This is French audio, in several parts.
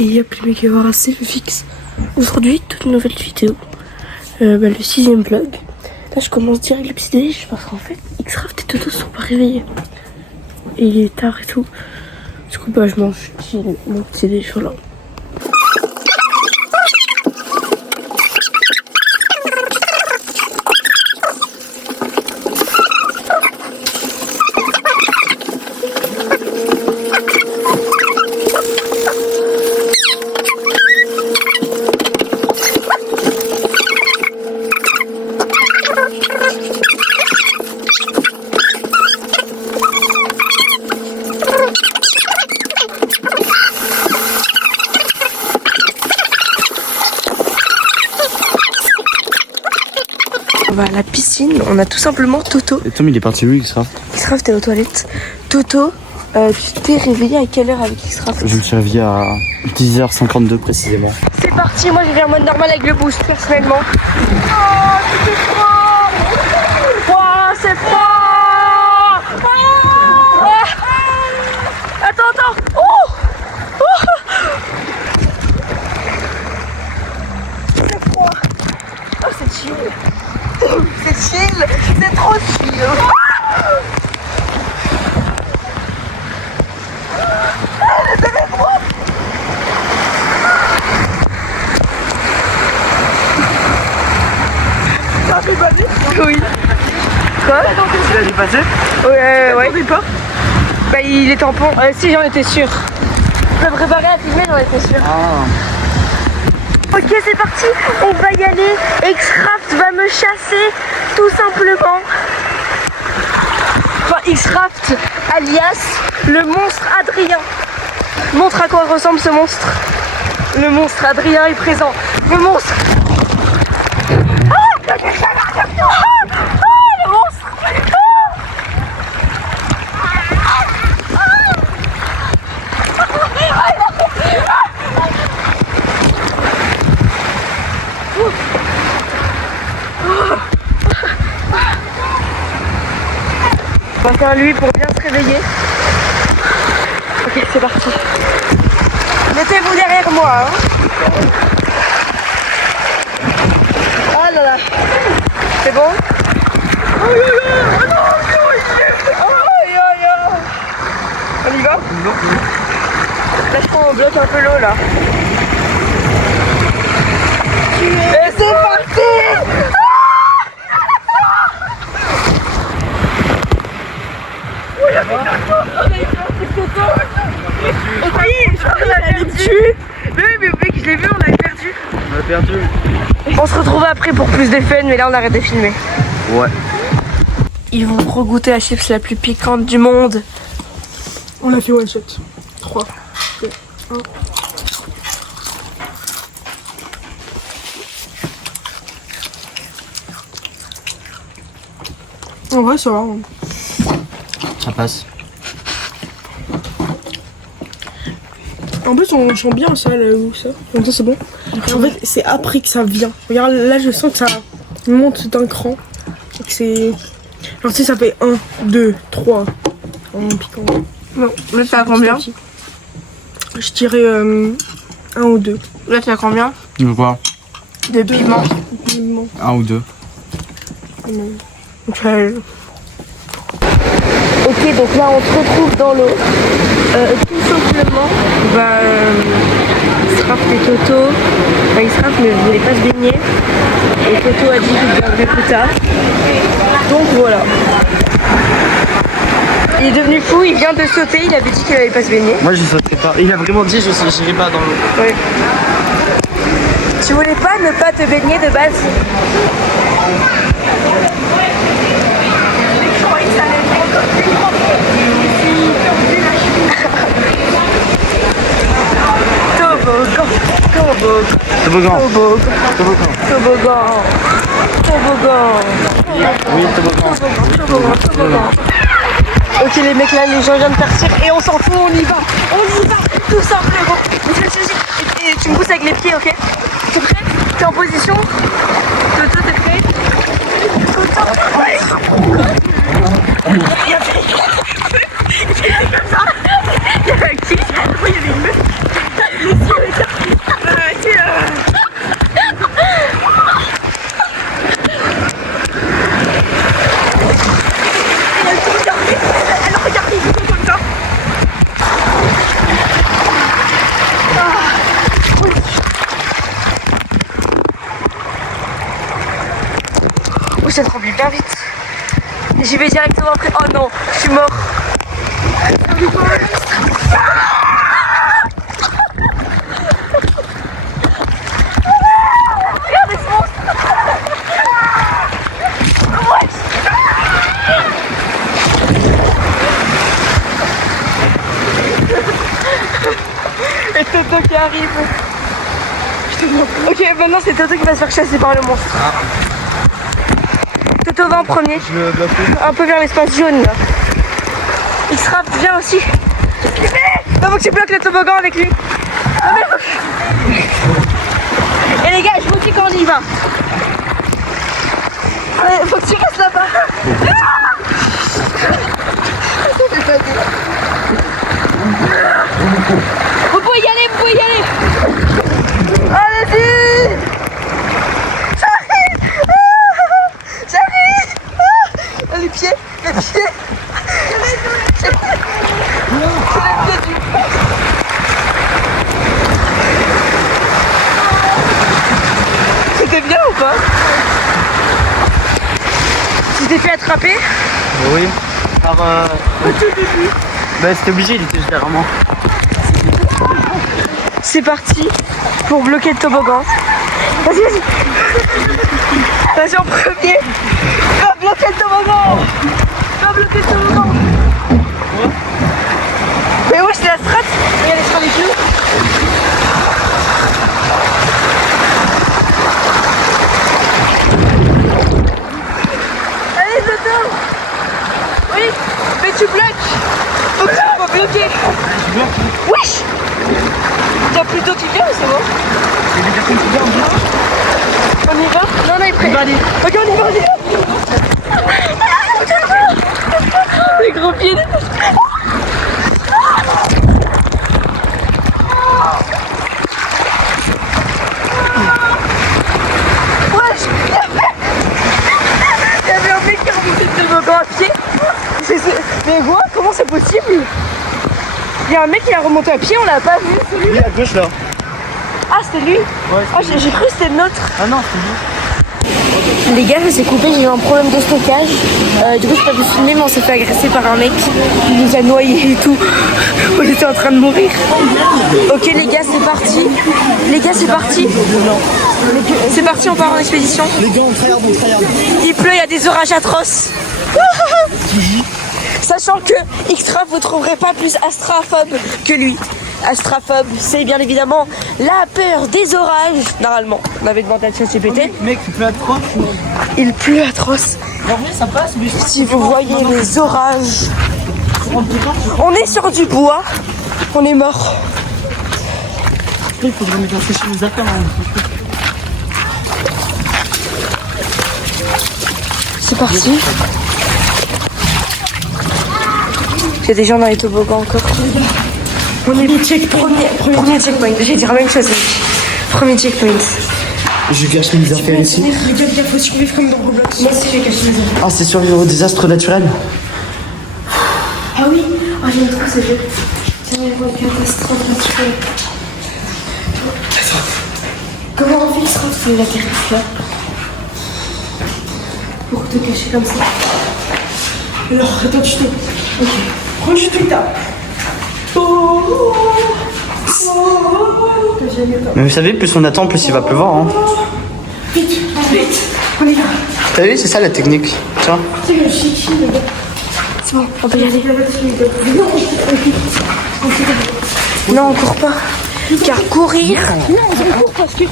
Et appelez Megawara, c'est le fixe. Aujourd'hui, toute nouvelle vidéo. Le 6ème vlog. Là, je commence direct le petit déj parce qu'en fait, Xcraft et Toto sont pas réveillés. Et il est tard et tout. Du coup, je mange mon petit déj, voilà. On va à la piscine, on a tout simplement Toto. Et Tom il est parti où Xcraft? Xcraft est aux toilettes. Toto, tu t'es réveillé à quelle heure avec Xcraft? Je me suis réveillé à 10h52 précisément. C'est parti, moi je viens en mode normal avec le boost personnellement. Oh, c'est froid! Oh, c'est froid! Attends! Oh! C'est froid! Oh, c'est chill! C'est chill! C'est trop chill! Oui. Quoi? Tu l'as dépassé? Ouais. Pas bah il est tampon. Si j'en étais sûre. Je me préparais à filmer, j'en étais sûre. Ok, c'est parti, on va y aller. Xcraft va me chasser, tout simplement. Enfin, Xcraft, alias le monstre Adrien. Montre à quoi ressemble ce monstre. Le monstre Adrien est présent. Le monstre. Le monstre. On va faire lui pour bien se réveiller. Ok, c'est parti. Mettez-vous derrière moi. Ah là là. C'est bon? On y va? Là je prends, on bloque un peu l'eau là. Et c'est parti! On croyait qu'on allait me tuer. Mais oui, mais mec, je l'ai vu, on avait perdu. On a perdu. On se retrouve après pour plus de fun, mais là on arrête de filmer. Ouais. Ils vont regoûter la chips la plus piquante du monde. On a fait one shot. 3, 2, 1. En vrai, ça va. Ça passe. En plus, on sent bien ça, là où ça. Donc ça, c'est bon. En fait, c'est après que ça vient. Regarde, là, je sens que ça monte d'un cran. Et que c'est... Genre, tu sais, ça fait 1, 2, 3. En piquant. Non, là t'as combien? Je dirais 1 ou 2. Là t'as combien? De quoi? De piment. Minimum. 1 ou 2. Ok, donc là on se retrouve dans l'eau. Tout simplement, Xcraft et Toto. Xcraft ne voulait pas se baigner. Et Toto a dit qu'il viendrait plus tard. Donc voilà. Il est devenu fou, il vient de sauter, il avait dit qu'il n'allait pas se baigner. Moi je sauterai pas. Il a vraiment dit je n'irai pas dans l'eau. Ouais. Tu voulais pas ne pas te baigner de base? Toboggan. Oui, toboggan. Ok les mecs là, les gens viennent de partir et on s'en fout, on y va, tout simplement. Et tu me pousses avec les pieds, ok? T'es prêt? T'es en position? Toto, t'es prêt? Toto, ouais. Il y avait comme ça. Il y avait un kick, il y avait une meuf. Les yeux se remplit bien vite. J'y vais directement après. Oh non, je suis mort. Regardez ce monstre. Et Toto qui arrive. Ok, maintenant c'est Toto qui va se faire chasser par le monstre. Toto va en premier. Un peu vers l'espace jaune là. X-Rap, viens aussi. Non, faut que tu bloques le toboggan avec lui. Non, mais et les gars, je vous dis quand on y va. Allez, faut que tu restes là-bas. Vous pouvez y aller, vous pouvez y aller. Allez-y. J'arrive. J'arrive. Les pieds, les pieds. C'est les pieds du... C'était bien ou pas? Tu t'es fait attraper? Oui. Par bah c'était obligé, il était juste derrière moi. C'est parti pour bloquer le toboggan. Vas-y, vas-y. Vas-y en premier. Va bloquer le toboggan. Va bloquer le toboggan. Mais ouais, c'est la strat. Regardez sur les genoux. Allez, Toto. Oui, mais tu bloques. Faut que tu sois bloqué. Wesh. T'as plus d'eau qui vient ou c'est bon? Il y a des personnes qui viennent. On y va? Non, on est prêt. On va aller. Ok, on y va, on y va. Les gros pieds. Wesh. Il y avait un mec qui remontait le toboggan à pied. Mais quoi? Comment c'est possible? Il y a un mec qui a remonté à pied, on l'a pas vu. Lui à gauche là. Ah, c'était lui? Ouais, Oh, j'ai cru que c'était le nôtre. Ah non, c'est lui. Les gars, ça s'est coupé, j'ai eu un problème de stockage. Du coup, j'ai pas pu filmer, mais on s'est fait agresser par un mec. Il nous a noyés et tout. On était en train de mourir. Ok, les gars, c'est parti. Les gars, c'est parti. C'est parti, on part en expédition. Les gars, on tryhard, on tryhard. Il pleut, il y a des orages atroces. Sachant que X-Rap, vous trouverez pas plus astrophobe que lui. Astrophobe, c'est bien évidemment la peur des orages. Normalement, on avait demandé à ChatGPT. Mec, tu peux atroce. Il pleut atroce. En vrai, ça passe, mais Si vous voyez les orages, on est sur du bois. On est mort. il faudrait mettre un sécher les affaires. C'est parti. Il y a des gens dans les toboggans encore. On est premier checkpoint. J'ai dit la même chose. Premier checkpoint. Je cache mes affaires ici. Les gars, il faut survivre comme dans Roblox. Moi aussi, j'ai caché mes affaires. Ah, c'est survivre au désastre naturel. Ah oui. Ah, j'aime trop ce jeu. C'est une catastrophe naturelle. Comment on fait se retrouver la terrifier là pour te cacher comme ça? Alors, attends, tu te... Ok. Prends du tweet là. Mais vous savez, plus on attend, plus il va pleuvoir. Hein. Vite, vite. On y va. T'as vu, c'est ça la technique. Tiens. C'est le chichi, les gars. C'est bon, on peut y aller. Non, Non, on court pas. Car courir, non, on court parce que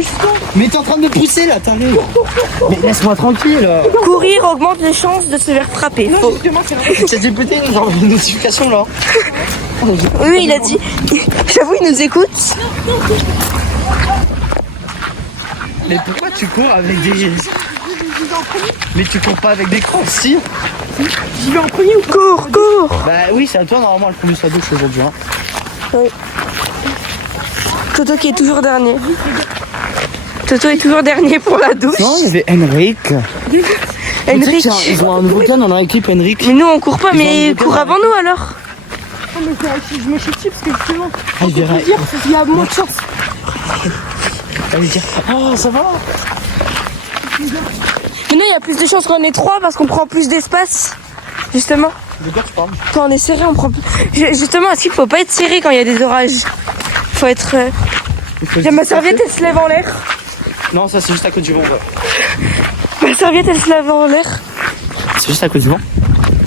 justement... Mais t'es en train de me pousser là, t'arrives. Mais laisse-moi tranquille. courir augmente les chances de se faire frapper. Non, Faux. justement, c'est vrai. ChatGPT nous envoie une notification là. Oui, il a dit. J'avoue, il nous écoute. Mais pourquoi tu cours avec des... Mais tu cours pas avec des crans, si. J'y vais en premier ou pas? Cours. Bah oui, c'est à toi normalement le premier sa douche aujourd'hui. Hein. Oui. Toto qui est toujours dernier. Toto est toujours dernier pour la douche. Non, il y avait Henrik. Henrik. Tiens, ils ont un nouveau gars dans leur équipe, Henrik. Mais nous on court pas, Ils ont mais un cours avant nous alors. Non, mais je me chie dessus parce que justement, Ah, il verra. il y a moins de chance. Elle va lui dire, oh ça va. Mais non, il y a plus de chances qu'on ait 3 parce qu'on prend plus d'espace. Justement. De quoi tu parles? Quand on est serré, on prend plus. Justement, est-ce qu'il faut pas être serré quand il y a des orages? Faut être. J'ai ma serviette, elle se lève en l'air. Non, ça c'est juste à cause du vent. Ouais. Ma serviette, elle se lève en l'air. C'est juste à cause du vent.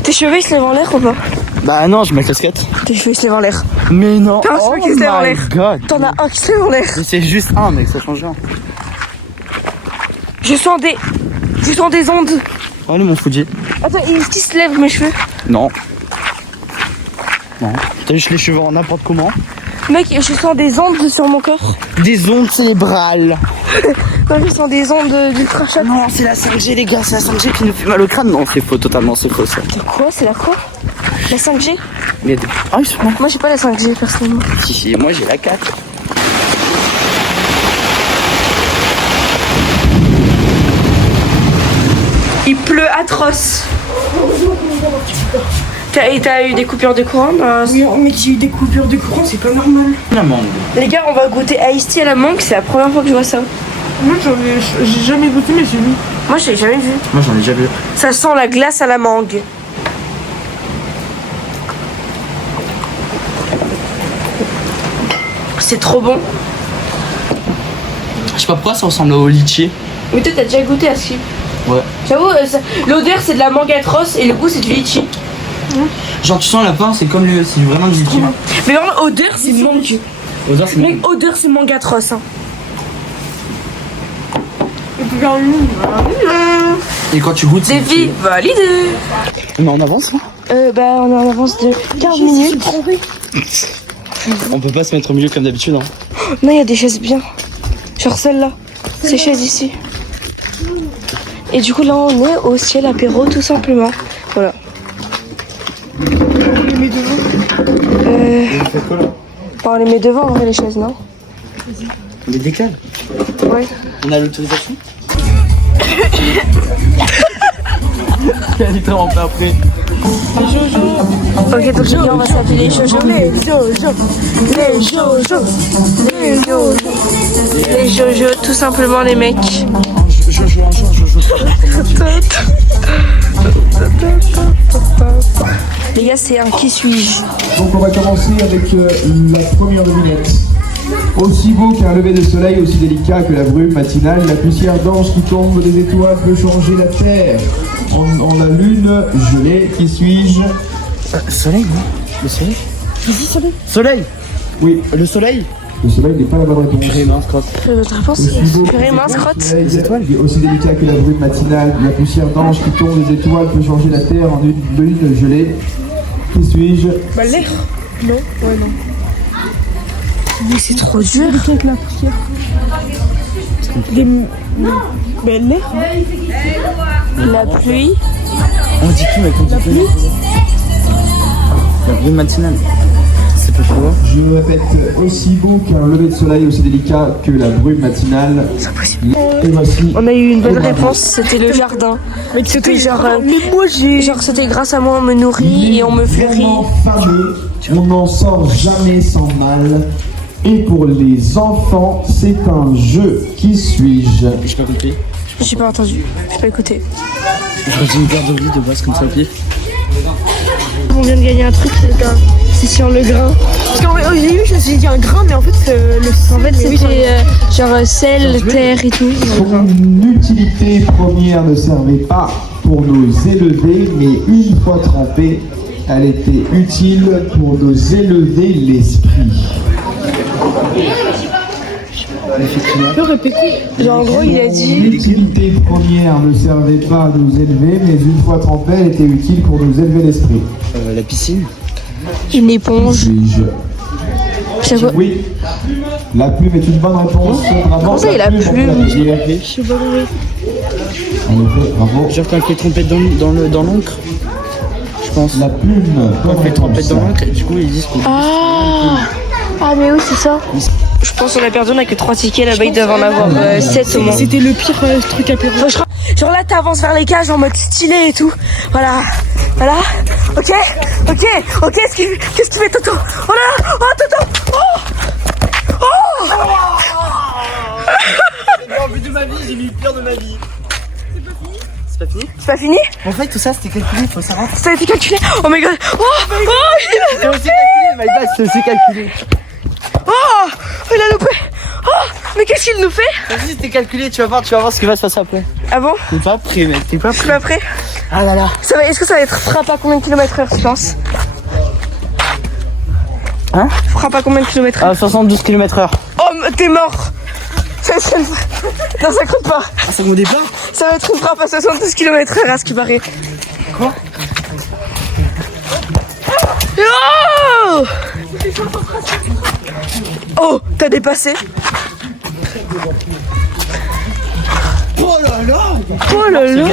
Tes cheveux, ils se lèvent en l'air ou pas? Bah non, j'ai ma casquette. Tes cheveux, ils se lèvent en l'air. Mais non. T'as un cheveu qui se lève en l'air. God. T'en as un qui se lève en l'air. Mais c'est juste un, mec, ça change rien. Je sens des ondes. Allez, mon Fuji. Attends, est-ce qu'ils se lèvent mes cheveux? Non. Non. T'as juste les cheveux en n'importe comment. Mec, je sens des ondes sur mon corps. Des ondes cérébrales. Non, je sens des ondes d'ultra-choc. Non, c'est la 5G, les gars, c'est la 5G qui nous fait mal au crâne. Non, c'est faux, totalement, c'est faux ça. C'est quoi? C'est la quoi? La 5G? Mais ah, ils sont là. Moi, j'ai pas la 5G personnellement. Si, moi j'ai la 4. Il pleut atroce. T'as eu des coupures de courant? Oui, mais j'ai eu des coupures de courant, c'est pas normal. La mangue. Les gars, on va goûter Ice Tea à la mangue. C'est la première fois que je vois ça. Moi, j'ai jamais goûté, mais j'ai vu. Moi, j'ai jamais vu. Moi j'en ai déjà vu. Ça sent la glace à la mangue. C'est trop bon. Je sais pas pourquoi ça ressemble au litchi. Mais toi, t'as déjà goûté à ce film? Ouais. J'avoue, l'odeur c'est de la mangue atroce et le goût c'est du litchi. Genre tu sens la fin, c'est comme c'est vraiment du litchi. Mais vraiment, odeur c'est mangue. Odeur c'est Mec, odeur c'est mangue atroce. Hein. Et quand tu goûtes, c'est. Défi validé. Mais on avance là. Bah, on est en avance de 15 minutes. On peut pas se mettre au milieu comme d'habitude. Hein. Non, il y a des chaises bien. Genre celle-là. Ces chaises ici. Et du coup, là, on est au ciel apéro, tout simplement. Voilà. On les met devant. On les met devant, en vrai, les chaises, non? On les décale. Ouais. On a l'autorisation. Il a littéralement pas après. Ok, donc les gars, on va s'appeler les Jojo. Les Jojo. Les Jojo. Les Jojo. Les Jojo, tout simplement, les mecs. Jojo. Les gars, c'est un qui suis-je? Donc on va commencer avec la première devinette. Aussi beau qu'un lever de soleil, aussi délicat que la brume matinale, la poussière d'ange qui tombe des étoiles peut changer la terre. En la lune gelée, qui suis-je? Soleil, non? Le soleil? Soleil. Soleil. Oui, Le soleil. le soleil n'est pas la bonne réponse. Purée, mince, crotte. Votre réponse, Aussi beau c'est purée, qu'un mince, lever de crotte. soleil, Les étoiles. aussi délicat que la brume matinale, la poussière d'ange qui tombe des étoiles peut changer la terre en une lune gelée. Qui suis-je? Bah, l'air. Non? Ouais, non. Mais c'est trop dur. Avec la poussière. Mais l'air. La pluie. On dit plus, mec, on dit plus. La brume matinale. C'est pas quoi? Je répète, aussi beau qu'un lever de soleil, aussi délicat que la brume matinale. C'est impossible. Et voici. On a eu une bonne réponse, c'était le jardin. Mais C'était genre, Mais moi, j'ai. genre c'était grâce à moi on me nourrit et on me fleurit. Vraiment fameux, on n'en sort jamais sans mal. Et pour les enfants, c'est un jeu. Qui suis-je? J'ai pas compris. J'ai pas entendu, j'ai pas écouté. J'aurais dit une paire de vie de base comme ça au pif. On vient de gagner un truc, c'est sur le grain. Parce qu'en vrai, j'ai eu, je me suis dit un grain, mais en fait, En fait c'était genre sel, terre et tout. Son utilité première ne servait pas pour nous élever, mais une fois trempée, elle était utile pour nous élever l'esprit. Effectivement. Tu peux répéter? Genre en gros il a dit... L'utilité première ne servait pas à nous élever, mais une fois trempée, elle était utile pour nous élever l'esprit. La piscine. Une éponge. Suis-je? Je sais pas. Oui, la plume est une bonne réponse. Bravo, Comment ça, il a on peut plume? l'applaudir. Je sais pas. En effet, bravo. Genre quand elle fait tromper dans l'encre. Je pense. La plume. Quand elle fait tromper dans l'encre, et du coup ils disent qu'on. Ah mais oui c'est ça. Je pense qu'on a perdu, on a que 3 tickets là-bas, ils doivent en avoir 7 au moins. C'était le pire truc à perdre. Genre là t'avances vers les cages en mode stylé et tout. Voilà. Voilà. Ok. Qu'est-ce qu'il fait Toto? Oh là là. Oh Toto. Oh. J'ai vu de ma vie, j'ai mis le pire de ma vie. C'est pas fini? C'est pas fini? En fait, tout ça c'était calculé, faut savoir. Ça a été calculé? Oh my god! Oh! Oh! C'est aussi calculé, my bad, c'est aussi calculé. Oh! Il a loupé! Oh! Mais qu'est-ce qu'il nous fait? Vas-y, c'était calculé, tu vas voir ce qui va se passer après. Ah bon? T'es pas prêt, mec, t'es pas Je suis prêt. pas prêt? Ah là là. Est-ce que ça va être frappe à combien de kilomètres heure, tu penses? Hein? Frappe à combien de kilomètres heure? 72 km/h. Oh, t'es mort! Ça va être une... Non, ça compte pas. Ah, c'est mon départ? Ça va être une frappe à 72 km/h, à ce qui paraît. Quoi? Oh! Oh, t'as dépassé. Oh là là! Oh là là.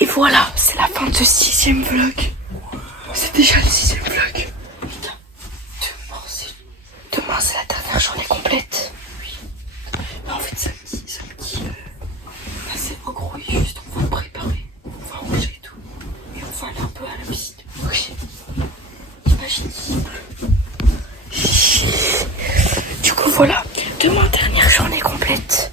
Et voilà, c'est la fin de ce 6e vlog. C'est déjà le 6e vlog. Putain, demain c'est la dernière journée complète. Oui. Mais en fait samedi, on a assez embrouillé, juste on va préparer, on va ranger et tout. Et on va aller un peu à la piscine. Ok. Imagine s'il pleut. Du coup voilà, demain dernière journée complète.